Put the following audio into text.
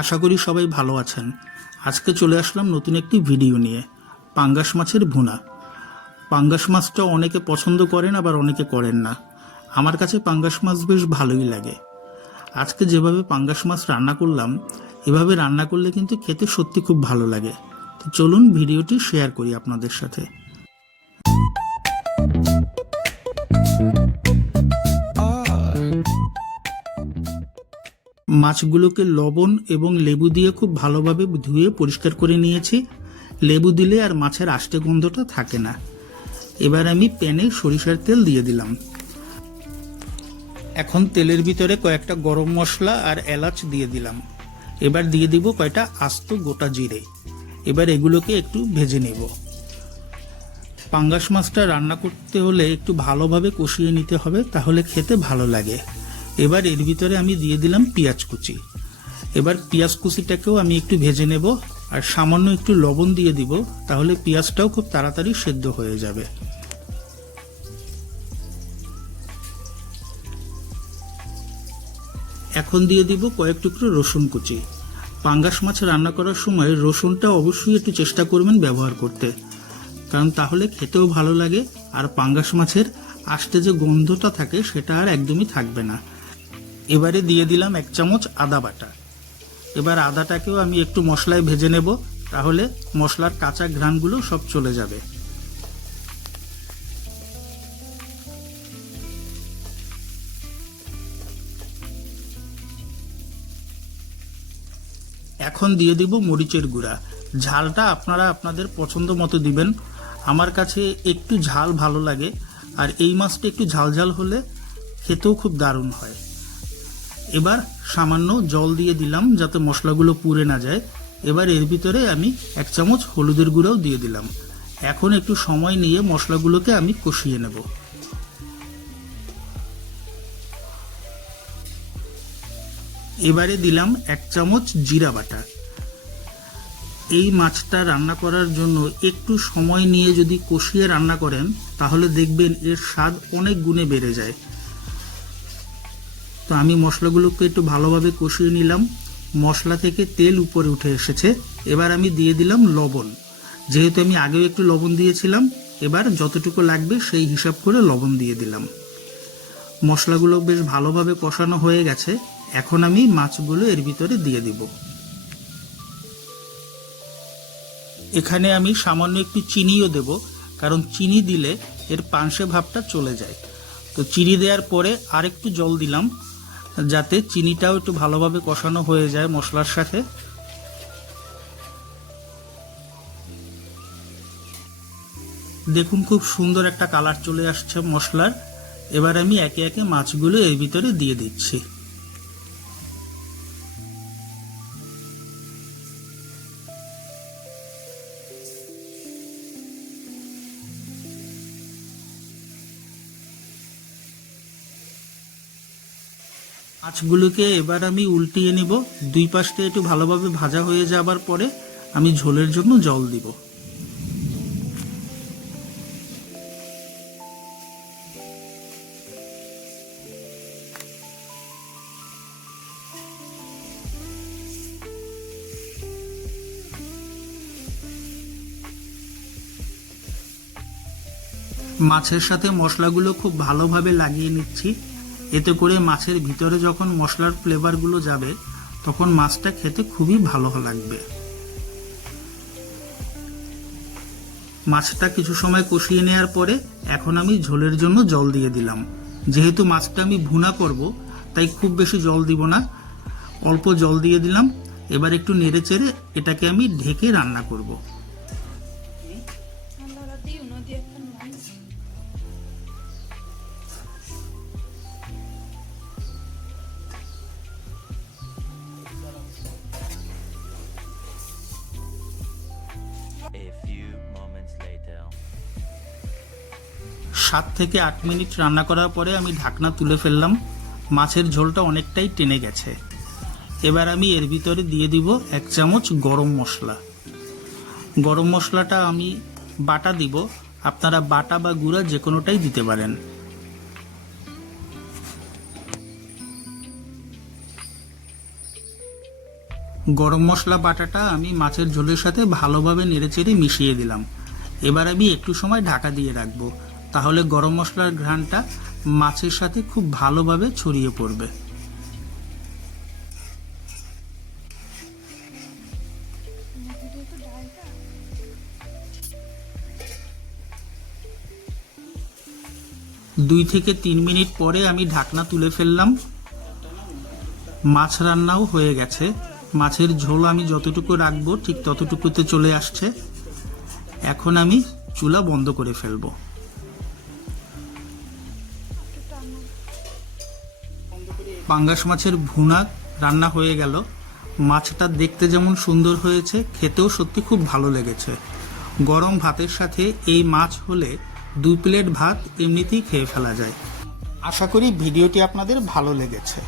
আশা করি সবাই ভালো আছেন। আজকে চলে আসলাম নতুন একটি ভিডিও নিয়ে, পাঙ্গাস মাছের ভুনা। পাঙ্গাস মাছটা অনেকে পছন্দ করেন, আবার অনেকে করেন না। আমার কাছে পাঙ্গাস মাছ বেশ ভালোই লাগে। আজকে যেভাবে পাঙ্গাস মাছ রান্না করলাম, এভাবে রান্না করলে কিন্তু খেতে সত্যি খুব ভালো লাগে। তো চলুন ভিডিওটি শেয়ার করি আপনাদের সাথে। মাছগুলোকে লবণ এবং লেবু দিয়ে খুব ভালোভাবে ধুয়ে পরিষ্কার করে নিয়েছি। লেবু দিলে আর মাছের আষ্টে গন্ধটা থাকে না। এবার আমি প্যানে সরিষার তেল দিয়ে দিলাম। এখন তেলের ভিতরে কয়েকটা গরম মশলা আর এলাচ দিয়ে দিলাম। এবার দিয়ে দিব কয়টা আস্ত গোটা জিরে। এবার এগুলোকে একটু ভেজে নেব। পাঙ্গাস মাছটা রান্না করতে হলে একটু ভালোভাবে কষিয়ে নিতে হবে, তাহলে খেতে ভালো লাগে। এবার এর ভিতরে আমি দিয়ে দিলাম পেঁয়াজ কুচি। এবার পেঁয়াজ কুচিটাকেও আমি একটু ভেজে নেব, আর সামান্য একটু লবণ দিয়ে দিব, তাহলে পেঁয়াজটাও খুব তাড়াতাড়ি সেদ্ধ হয়ে যাবে। এখন দিয়ে দিব কয়েক টুকরো রসুন কুচি। পাঙ্গাস মাছ রান্না করার সময় রসুনটা অবশ্যই একটু চেষ্টা করবেন ব্যবহার করতে, কারণ তাহলে খেতেও ভালো লাগে, আর পাঙ্গাস মাছের আস্তে যে গন্ধটা থাকে সেটা আর একদমই থাকবে না। এবারে দিয়ে দিলাম 1 চামচ আদা বাটা। এবার আদাটাকেও আমি একটু মশলায় ভেজে নেব, তাহলে মশলার কাঁচা ঘ্রাণগুলো সব চলে যাবে। এখন দিয়ে দিব মরিচের গুঁড়া। ঝালটা আপনারা আপনাদের পছন্দ মতো দিবেন। আমার কাছে একটু ঝাল ভালো লাগে, আর এই মাছটা একটু ঝাল ঝাল হলে খেতেও খুব দারুণ হয়। এবার সামান্য জল দিয়ে দিলাম যাতে মশলাগুলো পুড়ে না যায়। এবার এর ভিতরে আমি 1 চামচ হলুদের গুঁড়াও দিয়ে দিলাম। এখন একটু সময় নিয়ে মশলাগুলোকে আমি কষিয়ে নেব। এবারে দিলাম 1 চামচ জিরা বাটা। এই মাছটা রান্না করার জন্য একটু সময় নিয়ে যদি কষিয়ে রান্না করেন, তাহলে দেখবেন এর স্বাদ অনেক গুণে বেড়ে যায়। তো আমি মশলাগুলোকে একটু ভালোভাবে কষিয়ে নিলাম। মশলা থেকে তেল উপরে উঠে এসেছে। এবার আমি দিয়ে দিলাম লবণ। যেহেতু আমি আগেও একটু লবণ দিয়েছিলাম, এবার যতটুকু লাগবে সেই হিসাব করে লবণ দিয়ে দিলাম। মশলাগুলো বেশ ভালোভাবে কষানো হয়ে গেছে। এখন আমি মাছগুলো এর ভিতরে দিয়ে দিব। এখানে আমি সামান্য একটু চিনিও দেব, কারণ চিনি দিলে এর পানসে ভাবটা চলে যায়। তো চিনি দেওয়ার পরে আরেকটু জল দিলাম, যাতে চিনিটাও একটু ভালোভাবে কষানো হয়ে যায় মশলার সাথে। দেখুন খুব সুন্দর একটা কালার চলে আসছে মশলার। এবার আমি একে একে মাছগুলো এর ভিতরে দিয়ে দিচ্ছি। মাছগুলোকে এবার আমি উল্টিয়ে নিব। দুই পাশটা একটু ভালোভাবে ভাজা হয়ে যাবার পরে আমি ঝোলের জন্য জল দিব। মাছের সাথে মশলাগুলো খুব ভালোভাবে লাগিয়ে নিচ্ছি। এতে করে মাছের ভিতরে যখন মশলার ফ্লেভারগুলো যাবে, তখন মাছটা খেতে খুবই ভালো লাগবে। মাছটা কিছু সময় কষিয়ে নেওয়ার পরে এখন আমি ঝোলের জন্য জল দিয়ে দিলাম। যেহেতু মাছটা আমি ভুনা করব, তাই খুব বেশি জল দিব না, অল্প জল দিয়ে দিলাম। এবার একটু নেড়ে চেড়ে এটাকে আমি ঢেকে রান্না করব। A few moments later. 7 থেকে 8 মিনিট রান্না করার পরে আমি ঢাকনা তুলে ফেললাম। মাছের ঝোলটা অনেকটাই টেনে গেছে। এবার আমি এর ভিতরে দিয়ে দিব 1 চামচ গরম মশলা। গরম মশলাটা আমি বাটা দিব, আপনারা বাটা বা গুঁড়া যে কোনোটাই দিতে পারেন। গরম মশলা বাটাটা আমি মাছের ঝোলের সাথে ভালোভাবে নেড়েচেড়ে মিশিয়ে দিলাম। এবার আমি একটু সময় ঢাকা দিয়ে রাখবো, তাহলে গরম মশলার ঘ্রাণটা মাছের সাথে খুব ভালোভাবে ছড়িয়ে পড়বে। দুই থেকে 3 মিনিট পরে আমি ঢাকনা তুলে ফেললাম। মাছ রান্নাও হয়ে গেছে। মাছের ঝোল আমি যতটুকু রাখবো ঠিক ততটুকুতে চলে আসছে। এখন আমি চুলা বন্ধ করে ফেলবো। পাঙ্গাস মাছের ভুনা রান্না হয়ে গেল। মাছটা দেখতে যেমন সুন্দর হয়েছে, খেতেও সত্যি খুব ভালো লেগেছে। গরম ভাতের সাথে এই মাছ হলে 2 প্লেট ভাত এমনিতেই খেয়ে ফেলা যায়। আশা করি ভিডিওটি আপনাদের ভালো লেগেছে।